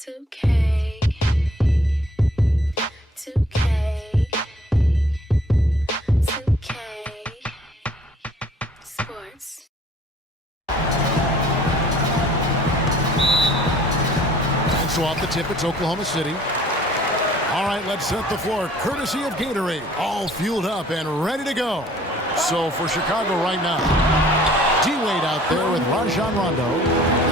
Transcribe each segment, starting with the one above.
2K, 2K, 2K, Sports. And so off the tip, it's Oklahoma City. All right, let's set the floor. Courtesy of Gatorade. All fueled up and ready to go. So for Chicago right now, D-Wade out there with Rajon Rondo.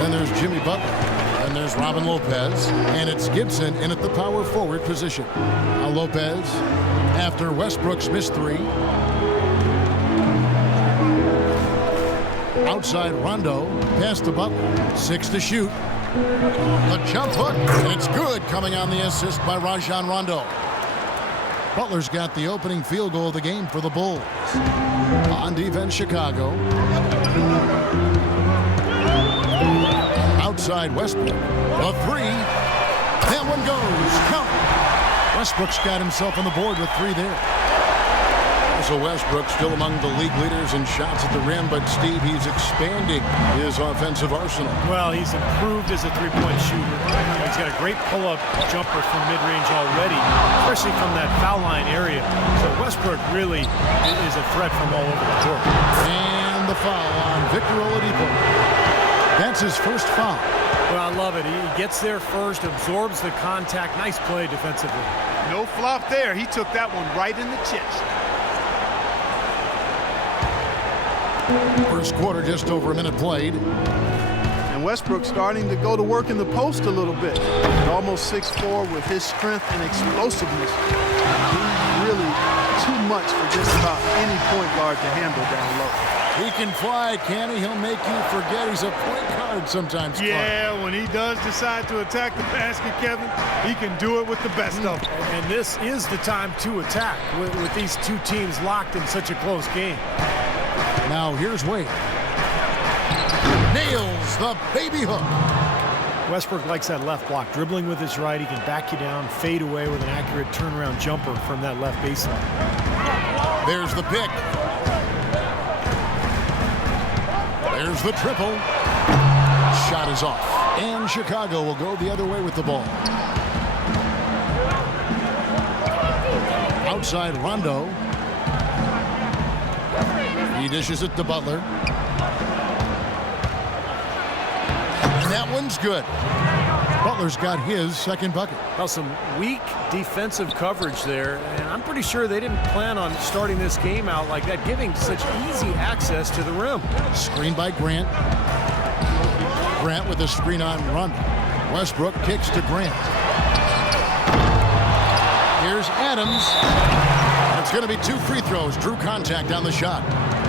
Then there's Jimmy Butler. And there's Robin Lopez. And it's Gibson in at the power forward position. Now Lopez, after Westbrook's missed three. Outside Rondo, pass to Butler. 6 to shoot. The jump hook, and it's good, coming on the assist by Rajon Rondo. Butler's got the opening field goal of the game for the Bulls. On defense, Chicago. Outside Westbrook. The three. That one goes. Count. Westbrook's got himself on the board with 3 there. So Westbrook still among the league leaders in shots at the rim, but Steve, he's expanding his offensive arsenal. Well, he's improved as a three-point shooter. He's got a great pull-up jumper from mid-range already, especially from that foul line area. So Westbrook really is a threat from all over the court. And the foul on Victor Oladipo. That's his first foul. Well, I love it. He gets there first, absorbs the contact. Nice play defensively. No flop there. He took that one right in the chest. First quarter, just over a minute played. And Westbrook starting to go to work in the post a little bit. At almost 6'4", with his strength and explosiveness, he's really too much for just about any point guard to handle down low. He can fly, can he? He'll make you forget he's a point guard sometimes. Yeah, when he does decide to attack the basket, Kevin, he can do it with the best of them. And this is the time to attack with these two teams locked in such a close game. Now here's Wade. Nails the baby hook. Westbrook likes that left block. Dribbling with his right, he can back you down, fade away with an accurate turnaround jumper from that left baseline. There's the pick. There's the triple. Shot is off. And Chicago will go the other way with the ball. Outside Rondo. He dishes it to Butler. And that one's good. Butler's got his second bucket. Well, some weak defensive coverage there, and I'm pretty sure they didn't plan on starting this game out like that, giving such easy access to the rim. Screen by Grant. Grant with a screen on Rondo. Westbrook kicks to Grant. Here's Adams. And it's going to be 2 free throws. Drew contact on the shot.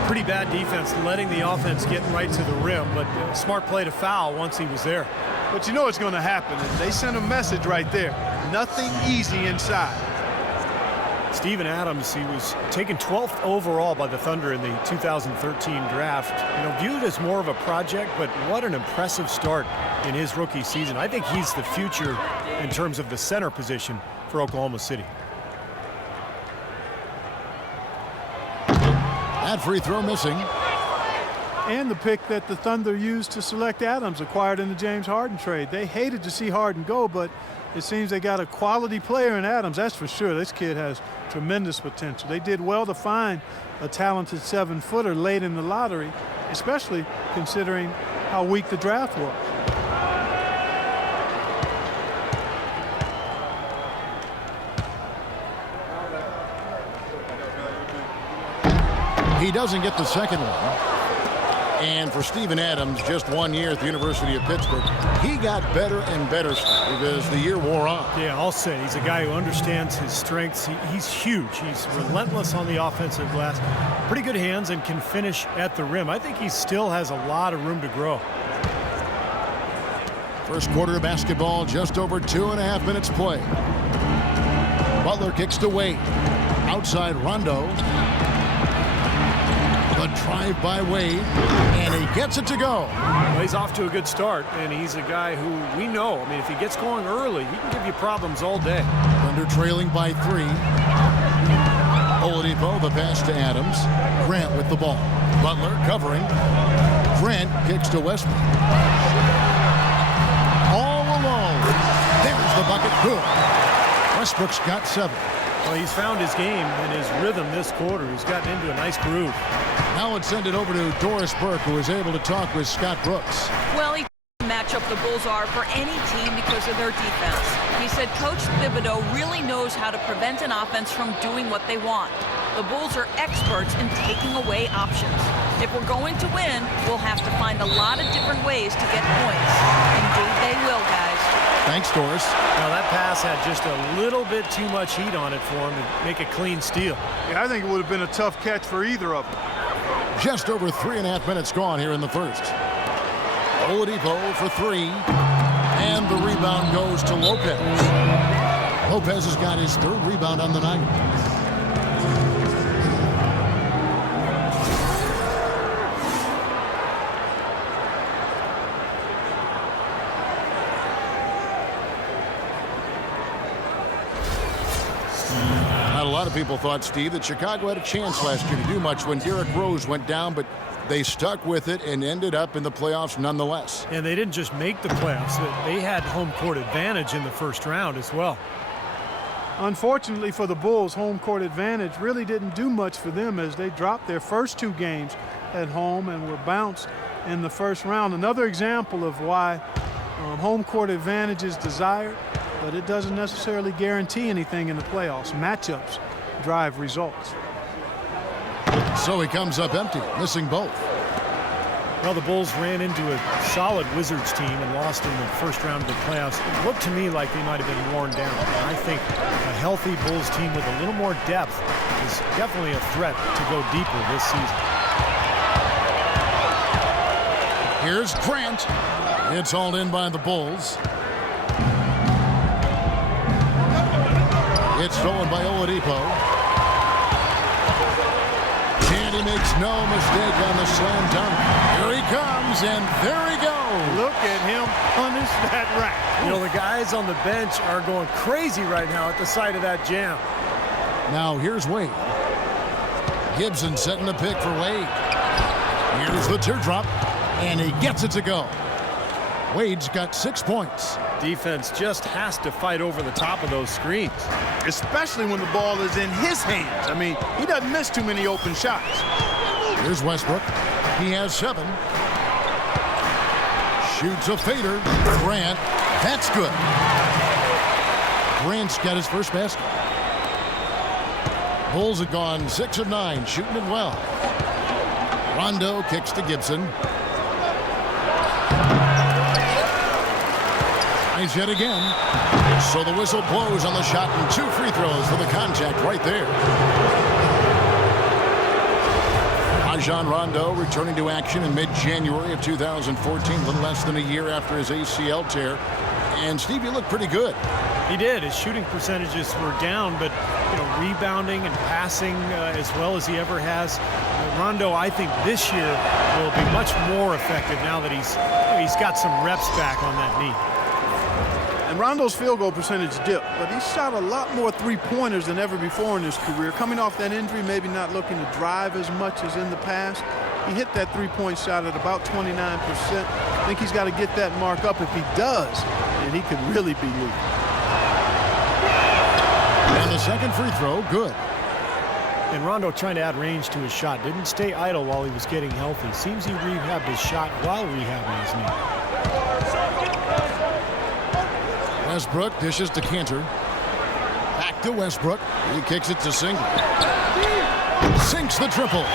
Pretty bad defense, letting the offense get right to the rim, but smart play to foul once he was there. But you know what's going to happen. They sent a message right there. Nothing easy inside. Steven Adams, he was taken 12th overall by the Thunder in the 2013 draft. Viewed as more of a project, but what an impressive start in his rookie season. I think he's the future in terms of the center position for Oklahoma City. That free throw missing. And the pick that the Thunder used to select Adams, acquired in the James Harden trade. They hated to see Harden go, but it seems they got a quality player in Adams, that's for sure. This kid has tremendous potential. They did well to find a talented 7-footer late in the lottery, especially considering how weak the draft was. He doesn't get the second one. And for Steven Adams, just 1 year at the University of Pittsburgh, he got better and better, Steve, as the year wore on. Yeah, I'll say he's a guy who understands his strengths. He's huge. He's relentless on the offensive glass. Pretty good hands and can finish at the rim. I think he still has a lot of room to grow. First quarter of basketball, just over 2.5 minutes play. Butler kicks to Wade. Outside Rondo. The drive by Wade, and he gets it to go. Well, he's off to a good start, and he's a guy who we know. If he gets going early, he can give you problems all day. Thunder trailing by 3. Oladipo, the pass to Adams. Grant with the ball. Butler covering. Grant kicks to Westbrook. All alone. the bucket. Good. Westbrook's got 7. Well, he's found his game and his rhythm this quarter. He's gotten into a nice groove. Now let's send it over to Doris Burke, who is able to talk with Scott Brooks. Well, he matchup the Bulls are for any team because of their defense. He said Coach Thibodeau really knows how to prevent an offense from doing what they want. The Bulls are experts in taking away options. If we're going to win, we'll have to find a lot of different ways to get points. Indeed they will, guys. Thanks, Doris. Now that pass had just a little bit too much heat on it for him to make a clean steal. Yeah, I think it would have been a tough catch for either of them. Just over 3.5 minutes gone here in the first. Oladipo for 3. And the rebound goes to Lopez. Lopez has got his 3rd rebound on the night. Not a lot of people thought, Steve, that Chicago had a chance last year to do much when Derrick Rose went down, but they stuck with it and ended up in the playoffs nonetheless. And they didn't just make the playoffs. They had home court advantage in the first round as well. Unfortunately for the Bulls, home court advantage really didn't do much for them as they dropped their first 2 games at home and were bounced in the first round. Another example of why home court advantage is desired, but it doesn't necessarily guarantee anything in the playoffs. Matchups drive results. So he comes up empty, missing both. Well, the Bulls ran into a solid Wizards team and lost in the first round of the playoffs. It looked to me like they might have been worn down. And I think a healthy Bulls team with a little more depth is definitely a threat to go deeper this season. Here's Grant. It's hauled in by the Bulls. It's stolen by Oladipo. And he makes no mistake on the slam dunk. Here he comes, and there he goes. Look at him punish that rack. You know, the guys on the bench are going crazy right now at the sight of that jam. Now here's Wade. Gibson setting the pick for Wade. Here's the teardrop, and he gets it to go. Wade's got 6 points. Defense just has to fight over the top of those screens. Especially when the ball is in his hands. I mean, he doesn't miss too many open shots. Here's Westbrook. He has 7. Shoots a fader. Grant. That's good. Grant's got his first basket. Bulls have gone 6 of 9, shooting it well. Rondo kicks to Gibson. Nice hit again. So the whistle blows on the shot and 2 free throws for the contact right there. Rajon Rondo returning to action in mid-January of 2014, a little less than a year after his ACL tear. And Steve, you look pretty good. He did. His shooting percentages were down, but rebounding and passing as well as he ever has. Rondo, I think this year will be much more effective now that he's got some reps back on that knee. And Rondo's field goal percentage dipped, but he shot a lot more three-pointers than ever before in his career. Coming off that injury, maybe not looking to drive as much as in the past. He hit that three-point shot at about 29%. I think he's got to get that mark up. If he does, then he could really be leading. And the second free throw, good. And Rondo trying to add range to his shot. Didn't stay idle while he was getting healthy. Seems he rehabbed his shot while rehabbing his knee. Westbrook dishes to Cantor. Back to Westbrook. He kicks it to Singler. Sinks the triple.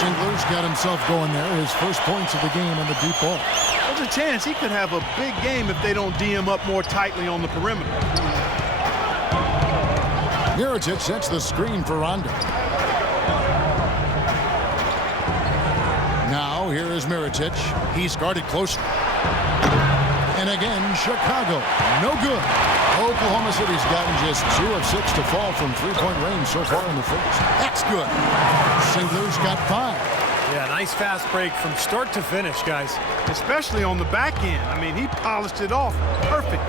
Singler's got himself going there. His first points of the game on the deep ball. There's a chance he could have a big game if they don't D him up more tightly on the perimeter. Mirotic sets the screen for Rondo. Now here is Mirotic. He's guarded closely. And again, Chicago, no good. Oklahoma City's gotten just 2 of 6 to fall from three-point range so far in the first. That's good. Singler's got 5. Yeah, nice fast break from start to finish, guys. Especially on the back end. I mean, he polished it off perfect.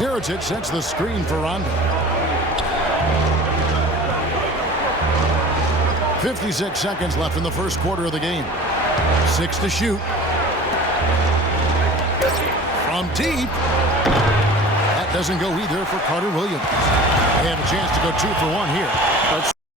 Mirotic sets the screen for Rondo. 56 seconds left in the first quarter of the game. 6 to shoot. from deep. That doesn't go either for Carter Williams. They have a chance to go 2 for 1 here.